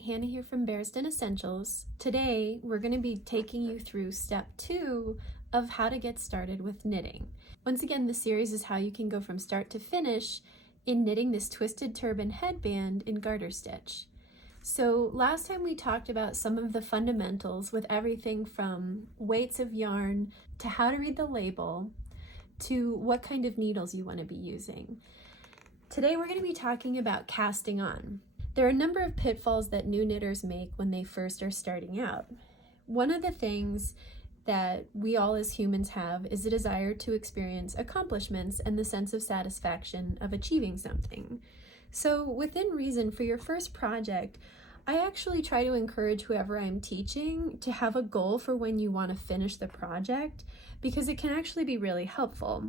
Hannah here from Bearsden Essentials. Today we're going to be taking you through step 2 of how to get started with knitting. Once again, the series is how you can go from start to finish in knitting this twisted turban headband in garter stitch. So last time we talked about some of the fundamentals with everything from weights of yarn to how to read the label to what kind of needles you want to be using. Today we're going to be talking about casting on. There are a number of pitfalls that new knitters make when they first are starting out. One of the things that we all as humans have is a desire to experience accomplishments and the sense of satisfaction of achieving something. So within reason, for your first project, I actually try to encourage whoever I'm teaching to have a goal for when you want to finish the project, because it can actually be really helpful.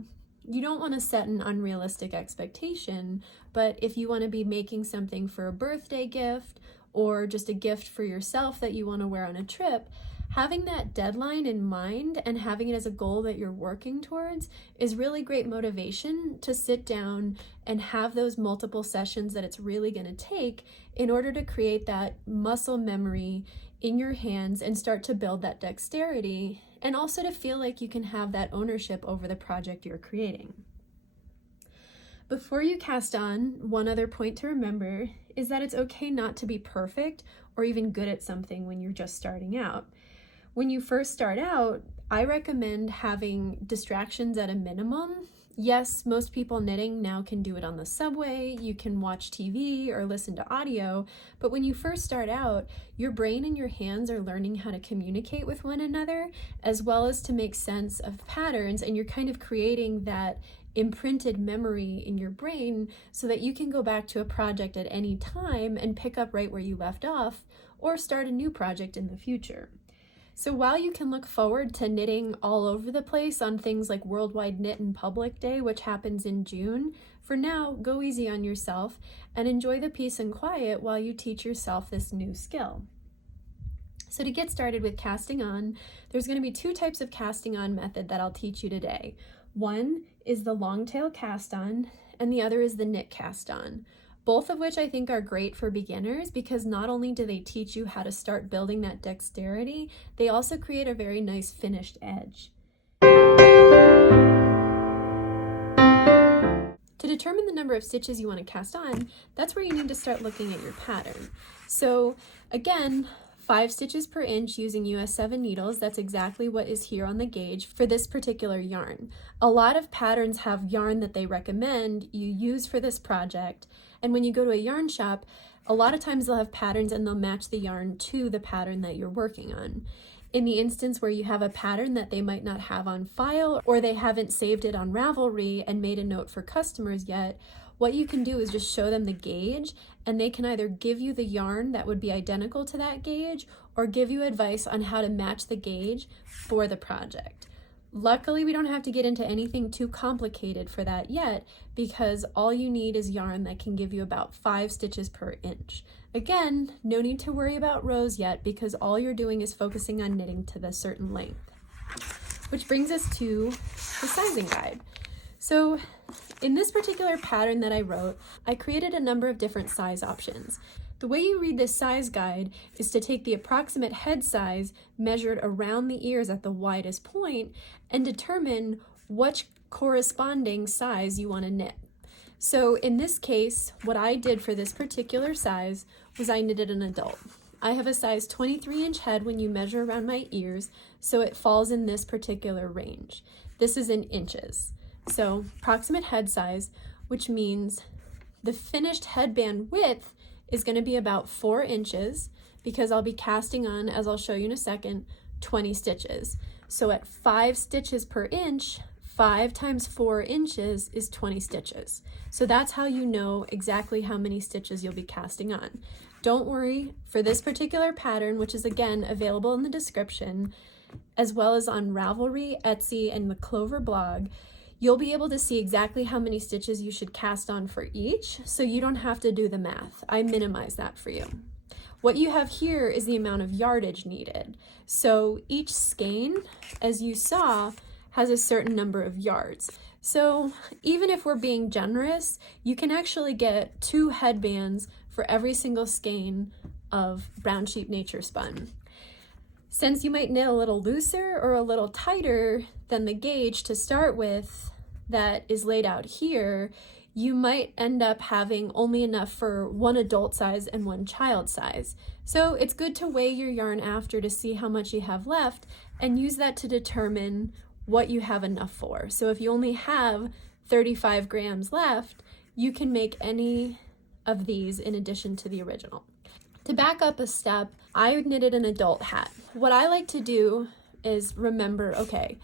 You don't want to set an unrealistic expectation, but if you want to be making something for a birthday gift or just a gift for yourself that you want to wear on a trip, having that deadline in mind and having it as a goal that you're working towards is really great motivation to sit down and have those multiple sessions that it's really going to take in order to create that muscle memory in your hands and start to build that dexterity, and also to feel like you can have that ownership over the project you're creating. Before you cast on, one other point to remember is that it's okay not to be perfect or even good at something when you're just starting out. When you first start out, I recommend having distractions at a minimum. Yes, most people knitting now can do it on the subway, you can watch TV or listen to audio, but when you first start out, your brain and your hands are learning how to communicate with one another, as well as to make sense of patterns, and you're kind of creating that imprinted memory in your brain so that you can go back to a project at any time and pick up right where you left off, or start a new project in the future. So while you can look forward to knitting all over the place on things like Worldwide Knit in Public Day, which happens in June, for now, go easy on yourself and enjoy the peace and quiet while you teach yourself this new skill. So to get started with casting on, there's going to be 2 types of casting on method that I'll teach you today. One is the long tail cast on, and the other is the knit cast on. Both of which I think are great for beginners because not only do they teach you how to start building that dexterity, they also create a very nice finished edge. To determine the number of stitches you want to cast on, that's where you need to start looking at your pattern. So again, 5 stitches per inch using US 7 needles. That's exactly what is here on the gauge for this particular yarn. A lot of patterns have yarn that they recommend you use for this project, and when you go to a yarn shop, a lot of times they'll have patterns and they'll match the yarn to the pattern that you're working on. In the instance where you have a pattern that they might not have on file, or they haven't saved it on Ravelry and made a note for customers yet, what you can do is just show them the gauge, and they can either give you the yarn that would be identical to that gauge or give you advice on how to match the gauge for the project. Luckily, we don't have to get into anything too complicated for that yet, because all you need is yarn that can give you about 5 stitches per inch. Again, no need to worry about rows yet, because all you're doing is focusing on knitting to the certain length. Which brings us to the sizing guide. So in this particular pattern that I wrote, I created a number of different size options. The way you read this size guide is to take the approximate head size measured around the ears at the widest point and determine which corresponding size you want to knit. So in this case, what I did for this particular size was I knitted an adult. I have a size 23-inch head when you measure around my ears, so it falls in this particular range. This is in inches. So approximate head size, which means the finished headband width is going to be about 4 inches, because I'll be casting on, as I'll show you in a second, 20 stitches. So at 5 stitches per inch, 5 times 4 inches is 20 stitches. So that's how you know exactly how many stitches you'll be casting on. Don't worry, for this particular pattern, which is again available in the description, as well as on Ravelry, Etsy, and the Clover blog, you'll be able to see exactly how many stitches you should cast on for each, so you don't have to do the math. I minimize that for you. What you have here is the amount of yardage needed. So each skein, as you saw, has a certain number of yards. So even if we're being generous, you can actually get 2 headbands for every single skein of brown sheep nature spun. Since you might knit a little looser or a little tighter than the gauge to start with that is laid out here, you might end up having only enough for one adult size and one child size. So it's good to weigh your yarn after to see how much you have left and use that to determine what you have enough for. So if you only have 35 grams left, you can make any of these in addition to the original. To back up a step, I knitted an adult hat. What I like to do is remember, okay,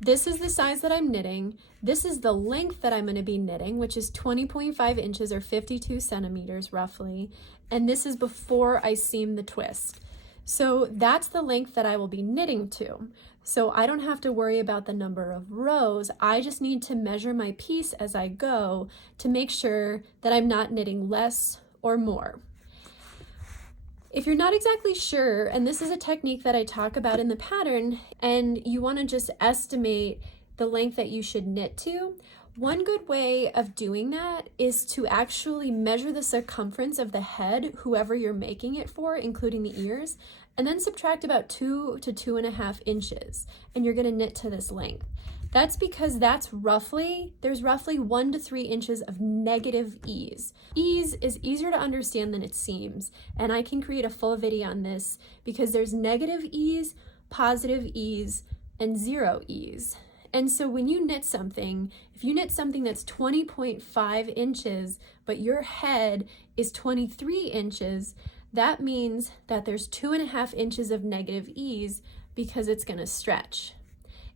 this is the size that I'm knitting. This is the length that I'm going to be knitting, which is 20.5 inches or 52 centimeters roughly. And this is before I seam the twist. So that's the length that I will be knitting to. So I don't have to worry about the number of rows. I just need to measure my piece as I go to make sure that I'm not knitting less or more. If you're not exactly sure, and this is a technique that I talk about in the pattern, and you want to just estimate the length that you should knit to, one good way of doing that is to actually measure the circumference of the head, whoever you're making it for, including the ears, and then subtract about 2 to 2.5 inches, and you're going to knit to this length. That's because there's roughly 1 to 3 inches of negative ease. Ease is easier to understand than it seems, and I can create a full video on this because there's negative ease, positive ease, and zero ease. And so when you knit something, if you knit something that's 20.5 inches, but your head is 23 inches, that means that there's 2.5 inches of negative ease because it's going to stretch.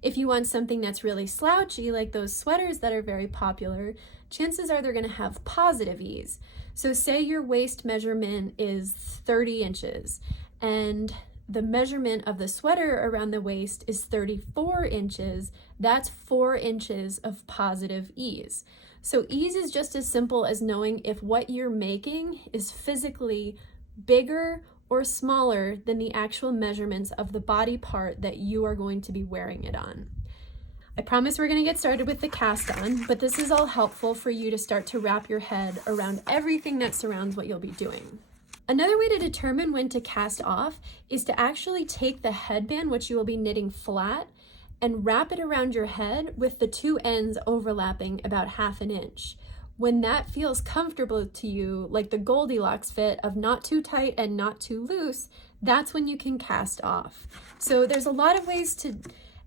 If you want something that's really slouchy, like those sweaters that are very popular, chances are they're going to have positive ease. So say your waist measurement is 30 inches and the measurement of the sweater around the waist is 34 inches, that's 4 inches of positive ease. So ease is just as simple as knowing if what you're making is physically bigger or smaller than the actual measurements of the body part that you are going to be wearing it on. I promise we're going to get started with the cast on, but this is all helpful for you to start to wrap your head around everything that surrounds what you'll be doing. Another way to determine when to cast off is to actually take the headband, which you will be knitting flat, and wrap it around your head with the two ends overlapping about 1/2 inch. When that feels comfortable to you, like the Goldilocks fit of not too tight and not too loose, that's when you can cast off. So there's a lot of ways to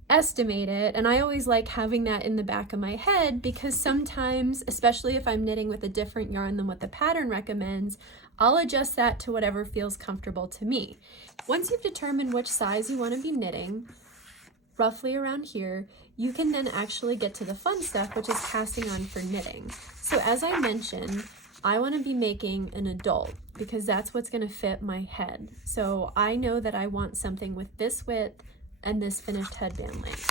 estimate it, and I always like having that in the back of my head because sometimes, especially if I'm knitting with a different yarn than what the pattern recommends, I'll adjust that to whatever feels comfortable to me. Once you've determined which size you want to be knitting, roughly around here, you can then actually get to the fun stuff, which is casting on for knitting. So as I mentioned, I want to be making an adult because that's what's going to fit my head. So I know that I want something with this width and this finished headband length.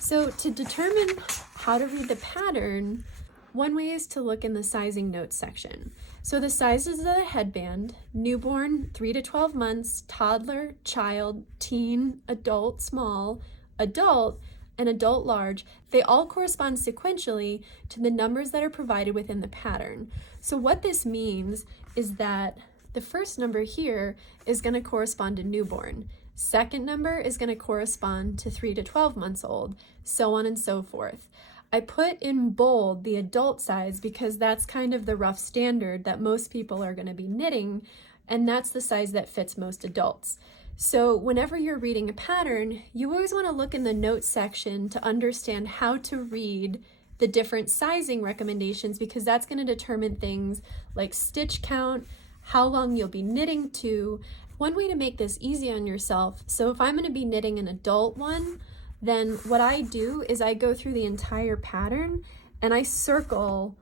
So to determine how to read the pattern, one way is to look in the sizing notes section. So the sizes of the headband: newborn, 3 to 12 months, toddler, child, teen, adult, small, adult, and adult large, they all correspond sequentially to the numbers that are provided within the pattern. So what this means is that the first number here is going to correspond to newborn. Second number is going to correspond to 3 to 12 months old, so on and so forth. I put in bold the adult size because that's kind of the rough standard that most people are going to be knitting, and that's the size that fits most adults. So whenever you're reading a pattern, you always want to look in the notes section to understand how to read the different sizing recommendations because that's going to determine things like stitch count, how long you'll be knitting to. One way to make this easy on yourself, so if I'm going to be knitting an adult one, then what I do is I go through the entire pattern and I circle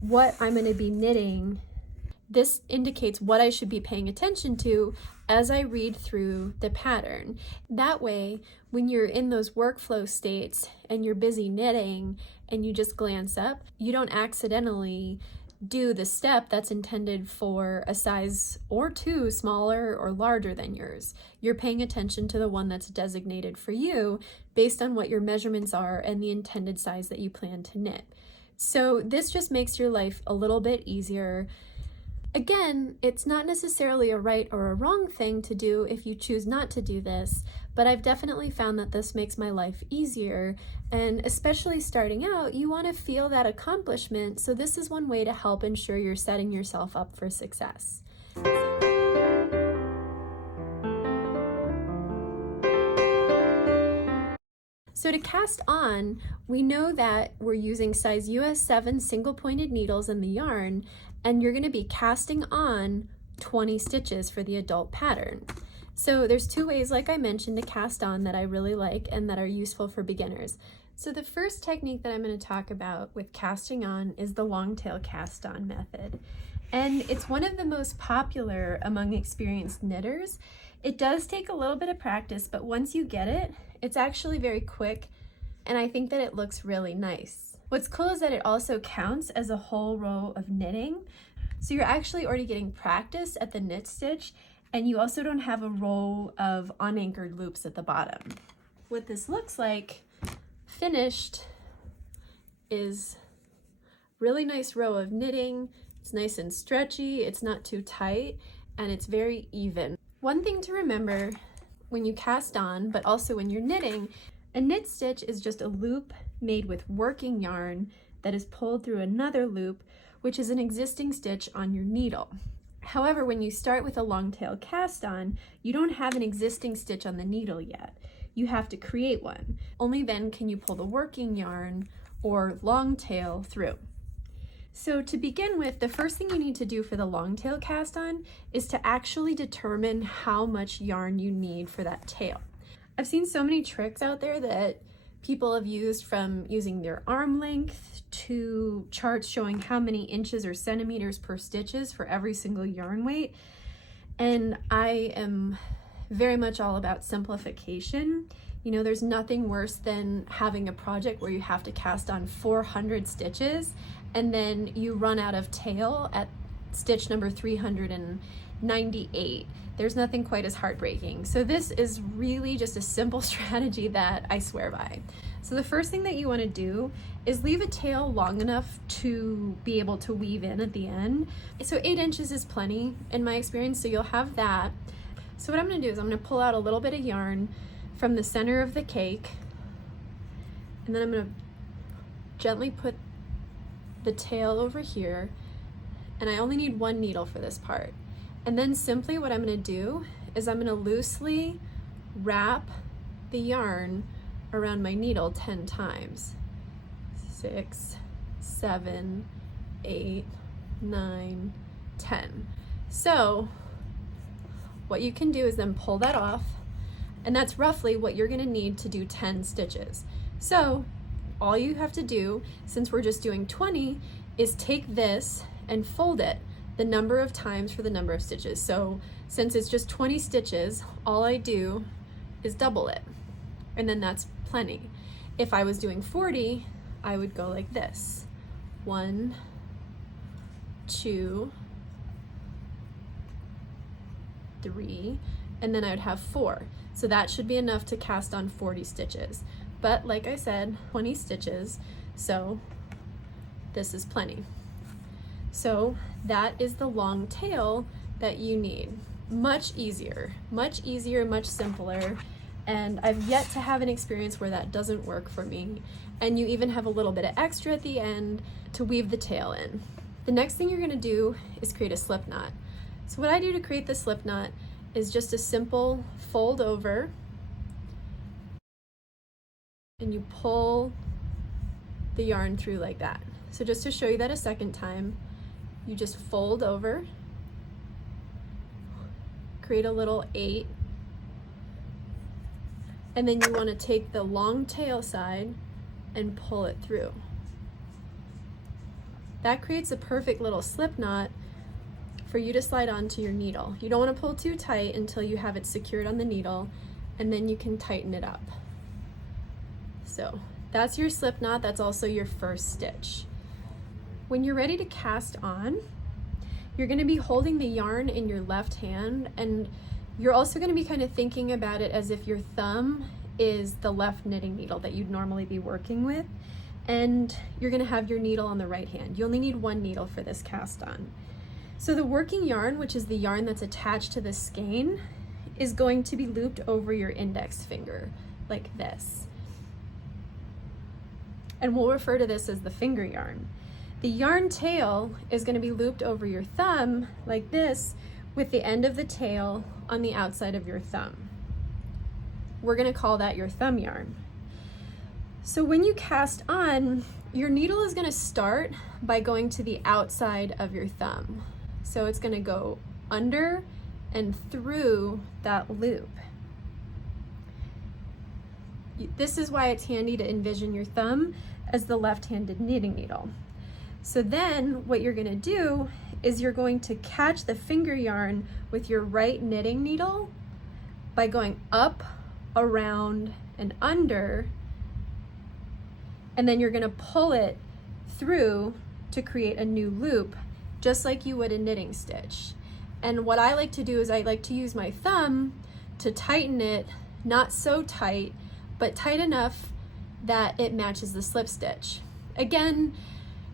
what I'm going to be knitting. This indicates what I should be paying attention to as I read through the pattern. That way, when you're in those workflow states and you're busy knitting and you just glance up, you don't accidentally do the step that's intended for a size or two smaller or larger than yours. You're paying attention to the one that's designated for you based on what your measurements are and the intended size that you plan to knit. So this just makes your life a little bit easier. Again, it's not necessarily a right or a wrong thing to do if you choose not to do this, but I've definitely found that this makes my life easier, and especially starting out, you want to feel that accomplishment, so this is one way to help ensure you're setting yourself up for success. So to cast on, we know that we're using size US 7 single-pointed needles in the yarn, and you're going to be casting on 20 stitches for the adult pattern. So there's two ways, like I mentioned, to cast on that I really like and that are useful for beginners. So the first technique that I'm going to talk about with casting on is the long tail cast on method. And it's one of the most popular among experienced knitters. It does take a little bit of practice, but once you get it, it's actually very quick, and I think that it looks really nice. What's cool is that it also counts as a whole row of knitting, so you're actually already getting practice at the knit stitch, and you also don't have a row of unanchored loops at the bottom. What this looks like finished is really nice row of knitting. It's nice and stretchy, it's not too tight, and it's very even. One thing to remember when you cast on, but also when you're knitting, a knit stitch is just a loop made with working yarn that is pulled through another loop, which is an existing stitch on your needle. However, when you start with a long tail cast on, you don't have an existing stitch on the needle yet. You have to create one. Only then can you pull the working yarn or long tail through. So to begin with, the first thing you need to do for the long tail cast on is to actually determine how much yarn you need for that tail. I've seen so many tricks out there that people have used, from using their arm length to charts showing how many inches or centimeters per stitches for every single yarn weight. And I am very much all about simplification. You know, there's nothing worse than having a project where you have to cast on 400 stitches and then you run out of tail at stitch number 398. There's nothing quite as heartbreaking. So this is really just a simple strategy that I swear by. So the first thing that you want to do is leave a tail long enough to be able to weave in at the end. So 8 inches is plenty in my experience, so you'll have that. So what I'm going to do is I'm going to pull out a little bit of yarn from the center of the cake, and then I'm going to gently put the tail over here, and I only need one needle for this part. And then simply what I'm going to do is I'm going to loosely wrap the yarn around my needle 10 times. 6, 7, 8, 9, 10. So what you can do is then pull that off, and that's roughly what you're going to need to do 10 stitches. So all you have to do, since we're just doing 20, is take this and fold it the number of times for the number of stitches. So since it's just 20 stitches, all I do is double it, and then that's plenty. If I was doing 40, I would go like this. 1, 2, 3, and then I would have 4. So that should be enough to cast on 40 stitches. But like I said, 20 stitches, so this is plenty. So that is the long tail that you need. Much easier, much simpler. And I've yet to have an experience where that doesn't work for me. And you even have a little bit of extra at the end to weave the tail in. The next thing you're gonna do is create a slip knot. So what I do to create the slip knot is just a simple fold over, and you pull the yarn through like that. So just to show you that a second time, you just fold over, create a little 8, and then you want to take the long tail side and pull it through. That creates a perfect little slip knot for you to slide onto your needle. You don't want to pull too tight until you have it secured on the needle, and then you can tighten it up. So that's your slip knot. That's also your first stitch. When you're ready to cast on, you're going to be holding the yarn in your left hand, and you're also going to be kind of thinking about it as if your thumb is the left knitting needle that you'd normally be working with, and you're going to have your needle on the right hand. You only need one needle for this cast on. So the working yarn, which is the yarn that's attached to the skein, is going to be looped over your index finger like this. And we'll refer to this as the finger yarn. The yarn tail is going to be looped over your thumb like this, with the end of the tail on the outside of your thumb. We're going to call that your thumb yarn. So when you cast on, your needle is going to start by going to the outside of your thumb. So it's going to go under and through that loop. This is why it's handy to envision your thumb as the left-handed knitting needle. So then what you're going to do is you're going to catch the finger yarn with your right knitting needle by going up, around, and under, and then you're going to pull it through to create a new loop, just like you would a knitting stitch. And what I like to do is I like to use my thumb to tighten it, not so tight, but tight enough that it matches the slip stitch. Again,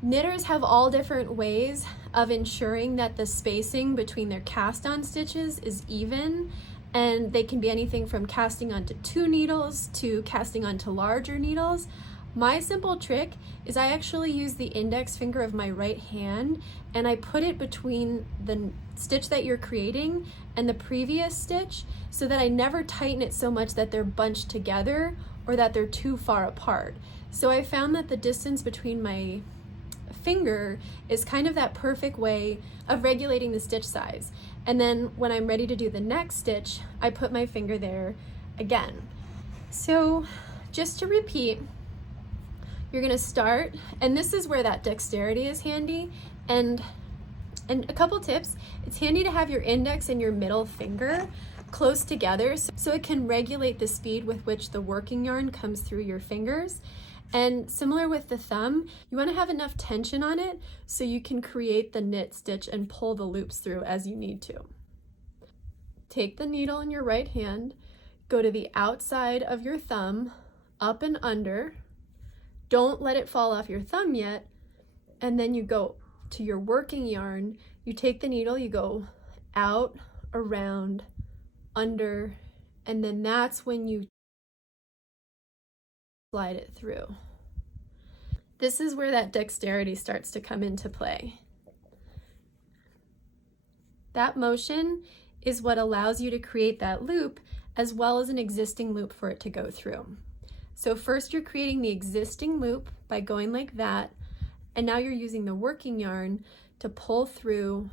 knitters have all different ways of ensuring that the spacing between their cast on stitches is even, and they can be anything from casting onto 2 needles to casting onto larger needles. My simple trick is I actually use the index finger of my right hand and I put it between the stitch that you're creating and the previous stitch so that I never tighten it so much that they're bunched together or that they're too far apart. So I found that the distance between my finger is kind of that perfect way of regulating the stitch size. And then when I'm ready to do the next stitch, I put my finger there again. So just to repeat, you're going to start, and this is where that dexterity is handy, and a couple tips. It's handy to have your index and your middle finger close together so it can regulate the speed with which the working yarn comes through your fingers. And similar with the thumb, you want to have enough tension on it so you can create the knit stitch and pull the loops through as you need to. Take the needle in your right hand, go to the outside of your thumb, up and under. Don't let it fall off your thumb yet, and then you go to your working yarn. You take the needle, you go out, around, under, and then that's when you slide it through. This is where that dexterity starts to come into play. That motion is what allows you to create that loop as well as an existing loop for it to go through. So first you're creating the existing loop by going like that, and now you're using the working yarn to pull through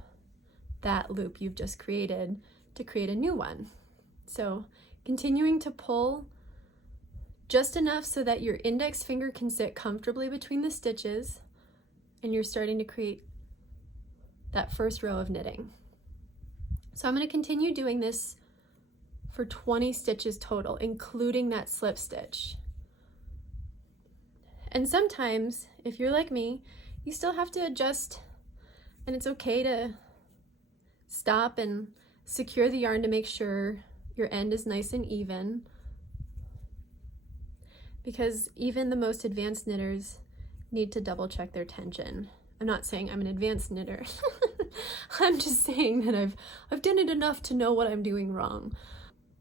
that loop you've just created to create a new one. So continuing to pull just enough so that your index finger can sit comfortably between the stitches, and you're starting to create that first row of knitting. So I'm going to continue doing this for 20 stitches total, including that slip stitch. And sometimes, if you're like me, you still have to adjust, and it's okay to stop and secure the yarn to make sure your end is nice and even, because even the most advanced knitters need to double check their tension. I'm not saying I'm an advanced knitter. I'm just saying that I've done it enough to know what I'm doing wrong.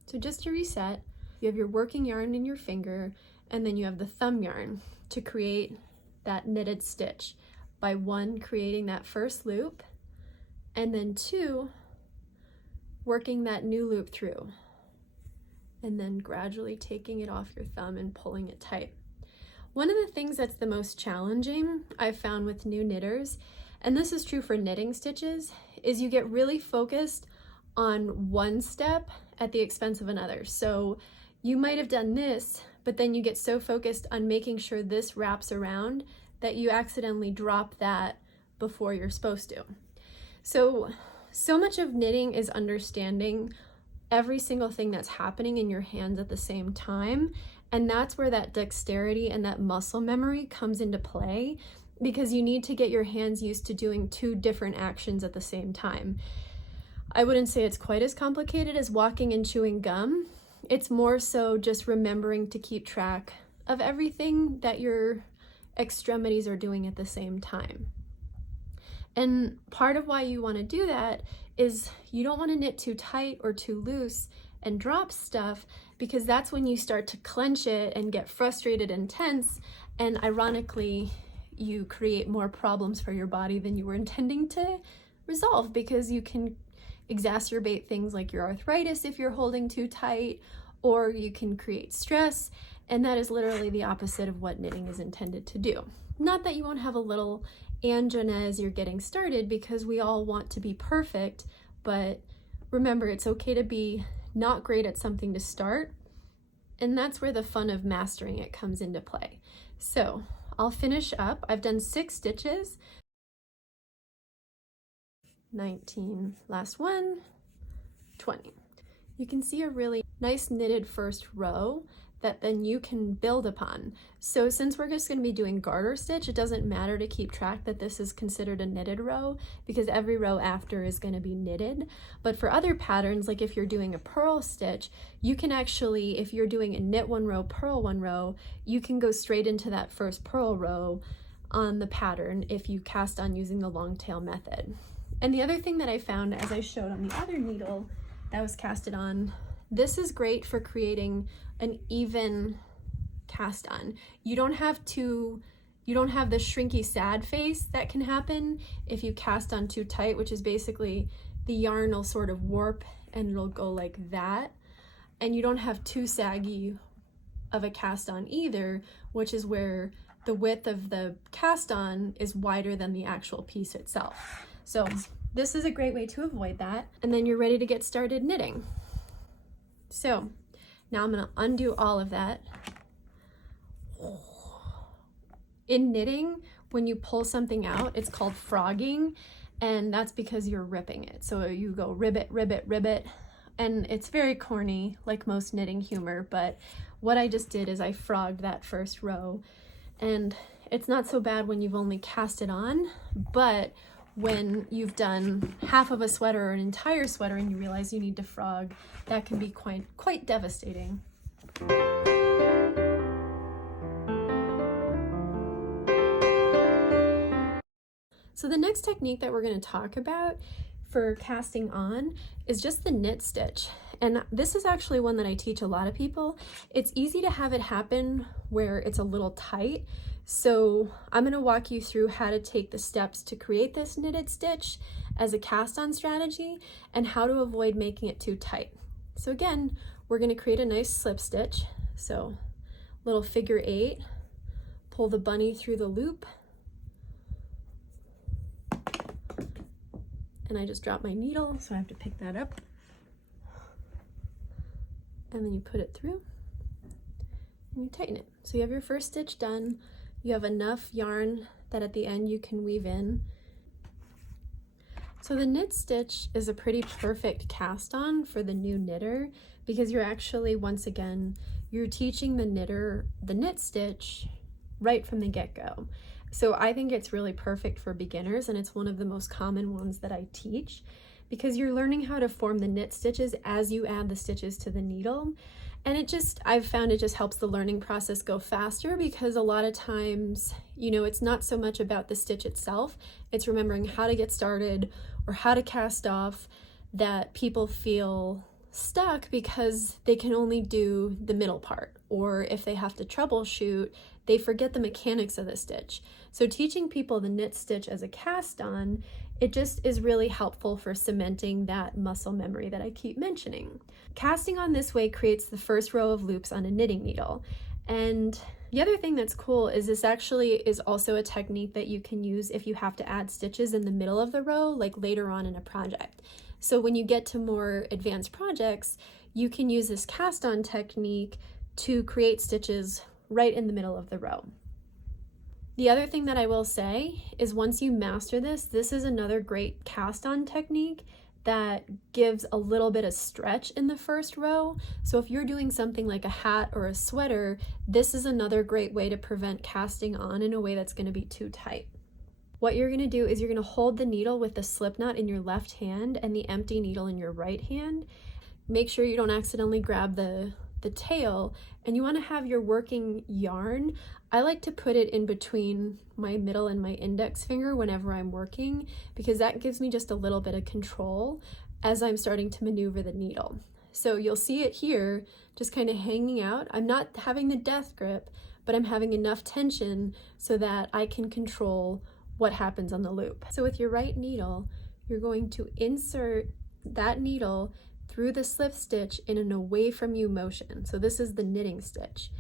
So just to reset, you have your working yarn in your finger, and then you have the thumb yarn to create that knitted stitch by 1, creating that first loop, and then 2, working that new loop through, and then gradually taking it off your thumb and pulling it tight. One of the things that's the most challenging I've found with new knitters, and this is true for knitting stitches, is you get really focused on one step at the expense of another. So you might have done this, but then you get so focused on making sure this wraps around that you accidentally drop that before you're supposed to. So much of knitting is understanding every single thing that's happening in your hands at the same time, and that's where that dexterity and that muscle memory comes into play, because you need to get your hands used to doing 2 different actions at the same time. I wouldn't say it's quite as complicated as walking and chewing gum. It's more so just remembering to keep track of everything that your extremities are doing at the same time. And part of why you want to do that is you don't want to knit too tight or too loose and drop stuff, because that's when you start to clench it and get frustrated and tense, and ironically you create more problems for your body than you were intending to resolve, because you can exacerbate things like your arthritis if you're holding too tight, or you can create stress, and that is literally the opposite of what knitting is intended to do. Not that you won't have a little angina as you're getting started, because we all want to be perfect, but remember, it's okay to be not great at something to start, and that's where the fun of mastering it comes into play. So I'll finish up. I've done 6 stitches. 19, last one, 20. You can see a really nice knitted first row that then you can build upon. So since we're just going to be doing garter stitch, it doesn't matter to keep track that this is considered a knitted row, because every row after is going to be knitted. But for other patterns, like if you're doing a purl stitch, you can actually, if you're doing a knit 1 row, purl 1 row, you can go straight into that first purl row on the pattern if you cast on using the long tail method. And the other thing that I found, as I showed on the other needle that was casted on, this is great for creating an even cast on. You don't have the shrinky sad face that can happen if you cast on too tight, which is basically the yarn will sort of warp and it'll go like that. And you don't have too saggy of a cast on either, which is where the width of the cast on is wider than the actual piece itself. So this is a great way to avoid that. And then you're ready to get started knitting. So now I'm going to undo all of that. In knitting, when you pull something out, it's called frogging, and that's because you're ripping it. So you go ribbit, ribbit, ribbit, and it's very corny, like most knitting humor, but what I just did is I frogged that first row, and it's not so bad when you've only cast it on, but when you've done half of a sweater or an entire sweater and you realize you need to frog, that can be quite devastating. So the next technique that we're going to talk about for casting on is just the knit stitch. And this is actually one that I teach a lot of people. It's easy to have it happen where it's a little tight. So I'm going to walk you through how to take the steps to create this knitted stitch as a cast on strategy and how to avoid making it too tight. So again, we're going to create a nice slip stitch. So little figure 8, pull the bunny through the loop, and I just dropped my needle, so I have to pick that up. And then you put it through and you tighten it. So you have your first stitch done. You have enough yarn that at the end you can weave in. So the knit stitch is a pretty perfect cast on for the new knitter, because you're actually, once again, you're teaching the knitter the knit stitch right from the get-go. So I think it's really perfect for beginners, and it's one of the most common ones that I teach, because you're learning how to form the knit stitches as you add the stitches to the needle. And I've found it just helps the learning process go faster, because a lot of times, it's not so much about the stitch itself, it's remembering how to get started or how to cast off, that people feel stuck because they can only do the middle part, or if they have to troubleshoot, they forget the mechanics of the stitch. So teaching people the knit stitch as a cast on, it just is really helpful for cementing that muscle memory that I keep mentioning. Casting on this way creates the first row of loops on a knitting needle. And the other thing that's cool is this actually is also a technique that you can use if you have to add stitches in the middle of the row, like later on in a project. So when you get to more advanced projects, you can use this cast on technique to create stitches right in the middle of the row. The other thing that I will say is once you master this, this is another great cast on technique that gives a little bit of stretch in the first row. So if you're doing something like a hat or a sweater, this is another great way to prevent casting on in a way that's going to be too tight. What you're going to do is you're going to hold the needle with the slip knot in your left hand and the empty needle in your right hand. Make sure you don't accidentally grab the the tail, and you want to have your working yarn. I like to put it in between my middle and my index finger whenever I'm working, because that gives me just a little bit of control as I'm starting to maneuver the needle. So you'll see it here just kind of hanging out. I'm not having the death grip, but I'm having enough tension so that I can control what happens on the loop. So with your right needle, you're going to insert that needle through the slip stitch in an away from you motion. So this is the knitting stitch.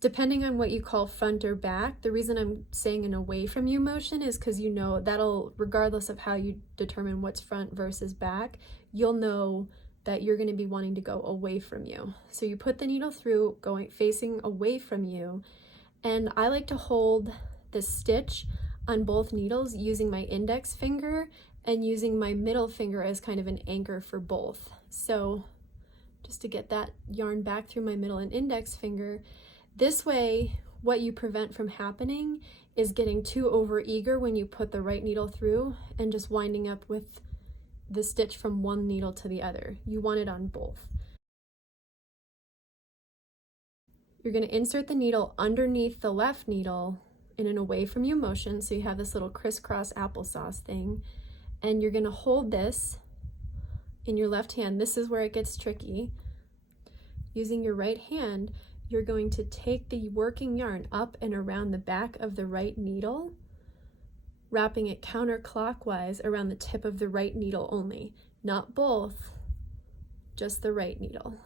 Depending on what you call front or back, the reason I'm saying an away from you motion is because you know that'll, regardless of how you determine what's front versus back, you'll know that you're going to be wanting to go away from you. So you put the needle through, facing away from you, and I like to hold the stitch on both needles using my index finger and using my middle finger as kind of an anchor for both. So just to get that yarn back through my middle and index finger, this way what you prevent from happening is getting too over eager when you put the right needle through and just winding up with the stitch from one needle to the other. You want it on both. You're going to insert the needle underneath the left needle in an away from you motion, so you have this little crisscross applesauce thing, and you're going to hold this in your left hand. This is where it gets tricky. Using your right hand, you're going to take the working yarn up and around the back of the right needle, wrapping it counterclockwise around the tip of the right needle only, not both, just the right needle.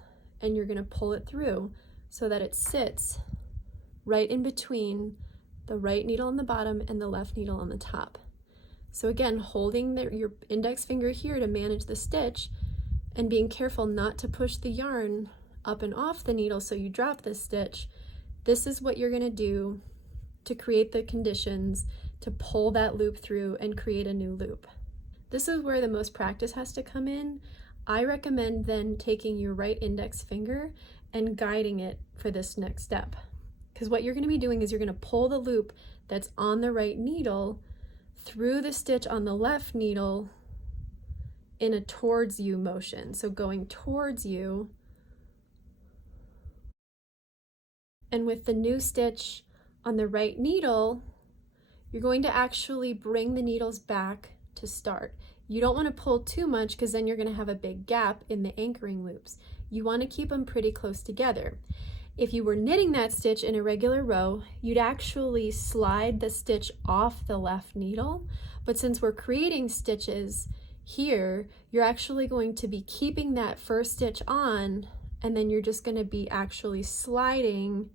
And you're going to pull it through so that it sits right in between the right needle on the bottom and the left needle on the top. So again, holding your index finger here to manage the stitch and being careful not to push the yarn up and off the needle so you drop this stitch. This is what you're going to do to create the conditions to pull that loop through and create a new loop. This is where the most practice has to come in. I recommend then taking your right index finger and guiding it for this next step. Because what you're going to be doing is you're going to pull the loop that's on the right needle through the stitch on the left needle in a towards you motion. So going towards you, and with the new stitch on the right needle, you're going to actually bring the needles back to start. You don't want to pull too much because then you're going to have a big gap in the anchoring loops. You want to keep them pretty close together. If you were knitting that stitch in a regular row, you'd actually slide the stitch off the left needle, but since we're creating stitches here, you're actually going to be keeping that first stitch on, and then you're just going to be actually sliding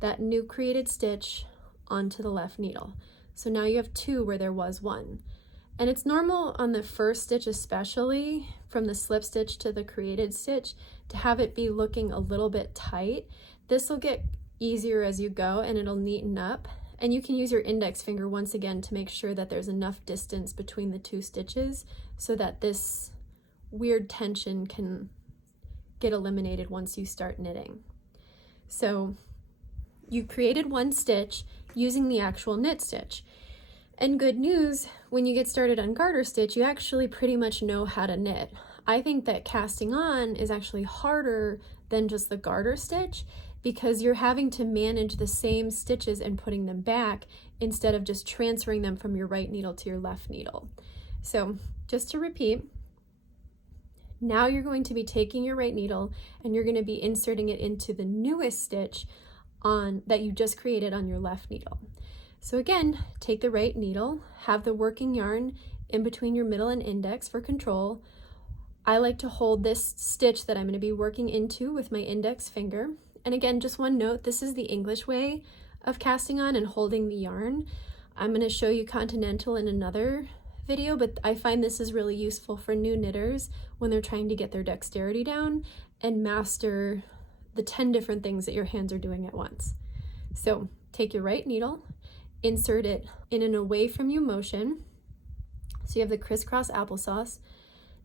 that new created stitch onto the left needle. So now you have two where there was one. And it's normal on the first stitch, especially from the slip stitch to the created stitch, to have it be looking a little bit tight. This will get easier as you go and it'll neaten up. And you can use your index finger once again to make sure that there's enough distance between the two stitches so that this weird tension can get eliminated once you start knitting. So you created one stitch using the actual knit stitch. And good news, when you get started on garter stitch, you actually pretty much know how to knit. I think that casting on is actually harder than just the garter stitch because you're having to manage the same stitches and putting them back instead of just transferring them from your right needle to your left needle. So just to repeat, now you're going to be taking your right needle and you're going to be inserting it into the newest stitch that you just created on your left needle. So again, take the right needle, have the working yarn in between your middle and index for control. I like to hold this stitch that I'm going to be working into with my index finger. And again, just one note, this is the English way of casting on and holding the yarn. I'm going to show you Continental in another video, but I find this is really useful for new knitters when they're trying to get their dexterity down and master the 10 different things that your hands are doing at once. So take your right needle, insert it in an away from you motion. So you have the crisscross applesauce.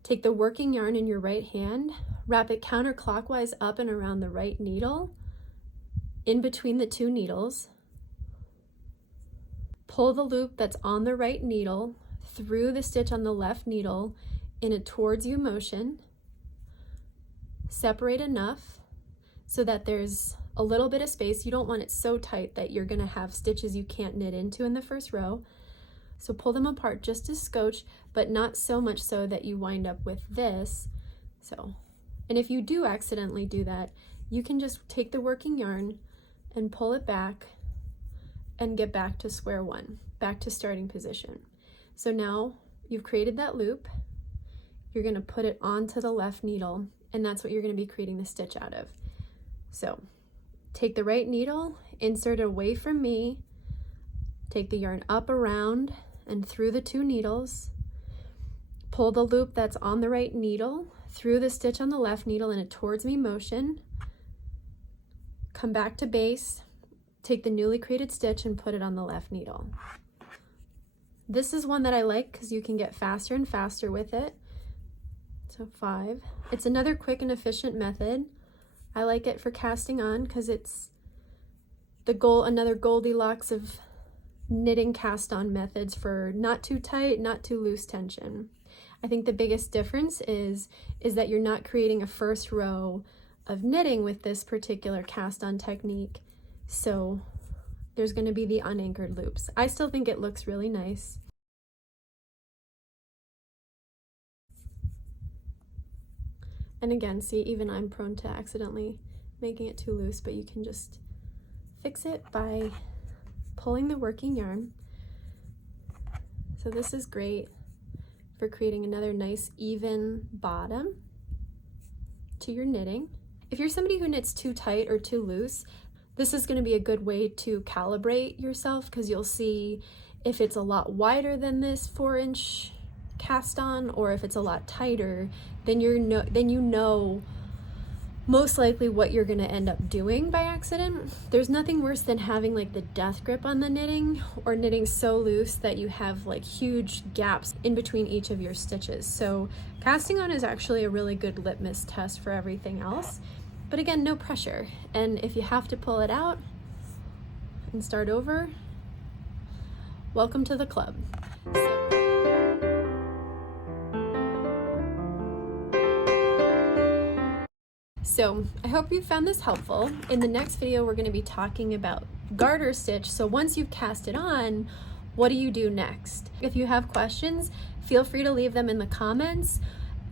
Take the working yarn in your right hand, wrap it counterclockwise up and around the right needle, in between the two needles. Pull the loop that's on the right needle through the stitch on the left needle in a towards you motion. Separate enough so that there's a little bit of space. You don't want it so tight that you're gonna have stitches you can't knit into in the first row. So pull them apart just a scotch, but not so much so that you wind up with this. So, and if you do accidentally do that, you can just take the working yarn and pull it back and get back to square one, back to starting position. So now you've created that loop, you're gonna put it onto the left needle, and that's what you're gonna be creating the stitch out of. So take the right needle, insert it away from me, take the yarn up around and through the two needles, pull the loop that's on the right needle through the stitch on the left needle in a towards me motion, come back to base, take the newly created stitch and put it on the left needle. This is one that I like because you can get faster and faster with it. So 5. It's another quick and efficient method. I like it for casting on because it's another Goldilocks of knitting cast on methods for not too tight, not too loose tension. I think the biggest difference is that you're not creating a first row of knitting with this particular cast on technique. So there's going to be the unanchored loops. I still think it looks really nice. And again, see, even I'm prone to accidentally making it too loose, but you can just fix it by pulling the working yarn. So this is great for creating another nice even bottom to your knitting. If you're somebody who knits too tight or too loose, this is going to be a good way to calibrate yourself, because you'll see if it's a lot wider than this 4-inch cast on, or if it's a lot tighter, then you know most likely what you're going to end up doing by accident. There's nothing worse than having like the death grip on the knitting, or knitting so loose that you have like huge gaps in between each of your stitches. So casting on is actually a really good litmus test for everything else. But again, no pressure. And if you have to pull it out and start over, welcome to the club. So I hope you found this helpful. In the next video, we're going to be talking about garter stitch. So once you've cast it on, what do you do next? If you have questions, feel free to leave them in the comments,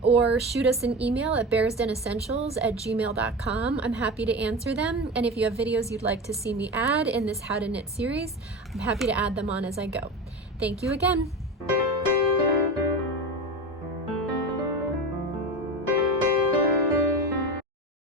or shoot us an email at bearsdenessentials@gmail.com. I'm happy to answer them. And if you have videos you'd like to see me add in this How to Knit series, I'm happy to add them on as I go. Thank you again.